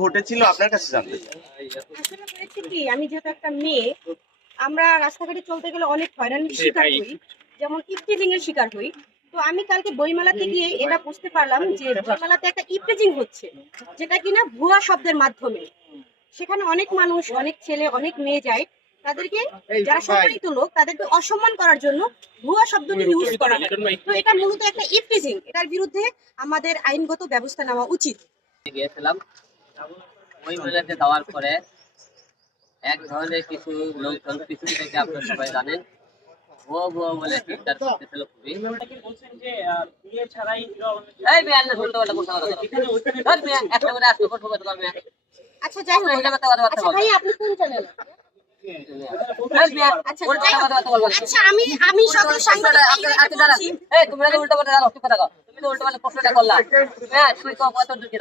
ঘটেছিল আপনার কাছে জানতে চাই। আসলে হয়েছে কি আমি যেহেতু একটা মেয়ে আমরা রাস্তাঘাটে চলতে গেলে অনেক হয়রানির শিকার হই যেমন ইফটিজিং এর শিকার হই। তো আমি কালকে বইমেলাতে গিয়ে এটা বুঝতে পারলাম যে বইমেলাতে একটা ইফটিজিং হচ্ছে যেটা কিনা ভুয়া শব্দের মাধ্যমে। সেখানে অনেক মানুষ অনেক ছেলে অনেক মেয়ে যায় তাদেরকে যারা সম্মানিত লোক তাদেরকে অসম্মান করার জন্য ভুয়া শব্দটি ইউজ করা হয়। তো এটা মূলত একটা ইফটিজিং এটার বিরুদ্ধে আমাদের আইনগত ব্যবস্থা নেওয়া উচিত। গিয়েছিলাম। ওই মেলাতে যাওয়ার পরে এক ধরনের কিছু লোকজন পিছন থেকে আপনারা সবাই জানেন। ও বলে চিৎকার করতেছিল খুবই। এই শুনতে ধর একটা করে আসলো আচ্ছা যাই হোক। মহিলা কথা কথা আচ্ছা ভাই আপনি কোন চ্যানেল আচ্ছা আচ্ছা আমি আমি সকল সাংবাদিক এই উল্টা কি কথা তুমি তো উল্টা পাল্টা প্রশ্নটা করলা। হ্যাঁ তুমি কত দূর কি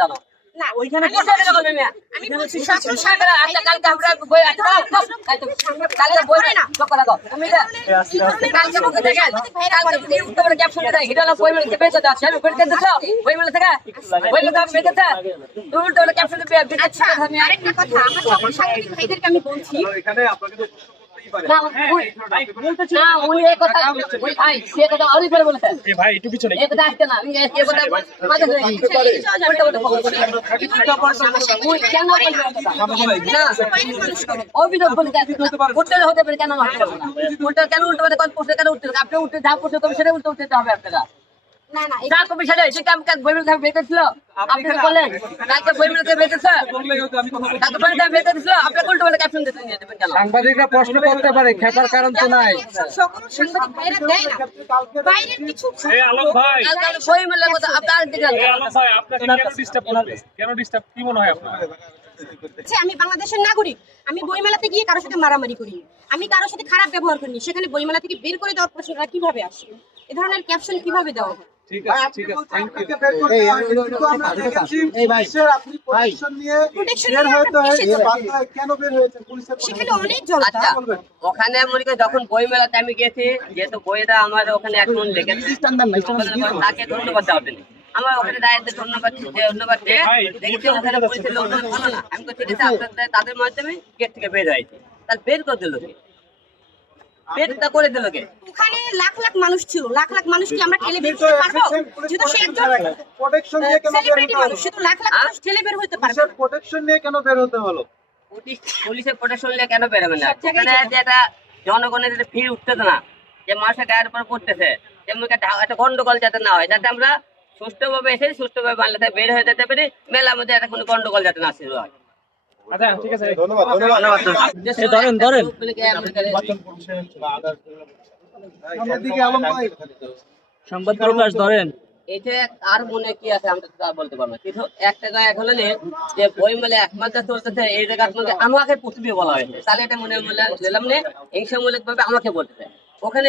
না ওইখানে আমি বলছি। সকল সাগর আচ্ছা কালকে আমরা বই আছে দাও দাও এই তো কালকে বই না। সব দাও। তুমি কালকে মুখে দেখে কালকে তুমি উত্তর করে ক্যাপশন দেয় হিডা না বই মেলে বেঁচে দাও আমি বেঁচে দিছো বই মেলে থেকে? বই মেলে বেঁচে দিছো তুমি উত্তর করে ক্যাপশন দিয়ে বেঁচে আচ্ছা আরেকটা কথা। আমার সকল সাংবাদিক ভাইদেরকে আমি বলছি না উনি- কেন উল্টো কেন উল্টো পারে কোন প্রশ্ন উঠতে হবে? আপনি উঠতে যা প্রশ্ন সেটা উল্টো উঠতে হবে আপনারা যা কবি সেটা সেটা আমাকে বই মেলে বেঁচে ছিল আপনি তো কালকে বই মেলে বেঁচেছে কালকে বই মেলে বেঁচেছিল আপনি উল্টো বলে ক্যাপশন দিতে নিয়ে দেবেন কেন? সাংবাদিকরা প্রশ্ন করতে পারে খেপার কারণ তো নাই। সকল সাংবাদিক ভাইরা দেয় না। বাইরের কিছু এই আলম ভাই। কালকে বই মেলে কথা আপনার দিকে এই আলম ভাই আপনাকে কেন ডিস্টার্ব করবে? কেন ডিস্টার্ব কি মনে হয় আপনার? আমি বাংলাদেশের নাগরিক। আমি বইমেলাতে গিয়ে কারোর সাথে মারামারি করি। আমি কারোর সাথে খারাপ ব্যবহার করিনি সেখানে বইমেলা থেকে বের করে দেওয়ার প্রশ্নটা কীভাবে আসে? এ ধরনের ক্যাপশন কীভাবে দেওয়া হয়? ঠিক আছে ঠিক আছে থ্যাংক ইউ এই ভাই আপনি প্রোটেকশন নিয়ে বের হতে হয় এসেছি। বাধ্য কেন বের হয়েছে পুলিশের সেখানে অনেক জনতা ওখানে মনে করি যখন বই মেলাতে আমি গেছি যেহেতু বইটা আমার ওখানে এখন লেগেছে তাকে ধন্যবাদ জন্য আমার ওখানে দায়িত্বে ধন্যবাদ ধন্যবাদ দিয়ে দেখছি ওখানে পুলিশের লোকজন ভালো না। আমি তো ঠিক আছে আপনাদের তাদের মাধ্যমে গেট থেকে বের হয়েছে। তাহলে বের করে দিল। বেরটা করে দিল কে? ওখানে লাখ লাখ মানুষ ছিল লাখ লাখ মানুষ কি আমরা ঠেলে বের করতে পারব? যেহেতু সে একজন প্রোটেকশন নিয়ে কেন বের হতে হলো মানুষ সে তো লাখ লাখ মানুষ ঠেলে বের হতে পারবে। পুলিশের প্রোটেকশন নিয়ে কেন বের হতে হলো? পুলিশের প্রোটেকশন নিয়ে কেন বেরোবে না? সব জায়গায় ওখানে যেটা জনগণের যেটা ভিড় উঠতেছে না যে মানুষের গায়ের উপর পড়তেছে তেমনি একটা একটা গন্ডগোল যাতে না হয় যাতে আমরা সুষ্ঠুভাবে এসে সুষ্ঠুভাবে বাংলাদেশে বের হয়ে যেতে পারি মেলার মধ্যে একটা কোনো গন্ডগোল যাতে না শুরু হয়। আচ্ছা ঠিক আছে। ধন্যবাদ ধন্যবাদ। ধরেন, ধরেন। সামনের দিকে আলম ভাই। সংবাদ প্রকাশ ধরেন। এতে আর মনে কি আছে আমরা তো বলতে পারব কিন্তু একটা গায়ে এখন হলে যে বই মেলে একমাত্র চলতেছে এই জায়গার মধ্যে আমাকে প্রতিবি বলা হয়েছে। তাহলে এটা মনে মনে দিলাম নে হিংসামূলক ভাবে আমাকে বলতেছে ওখানে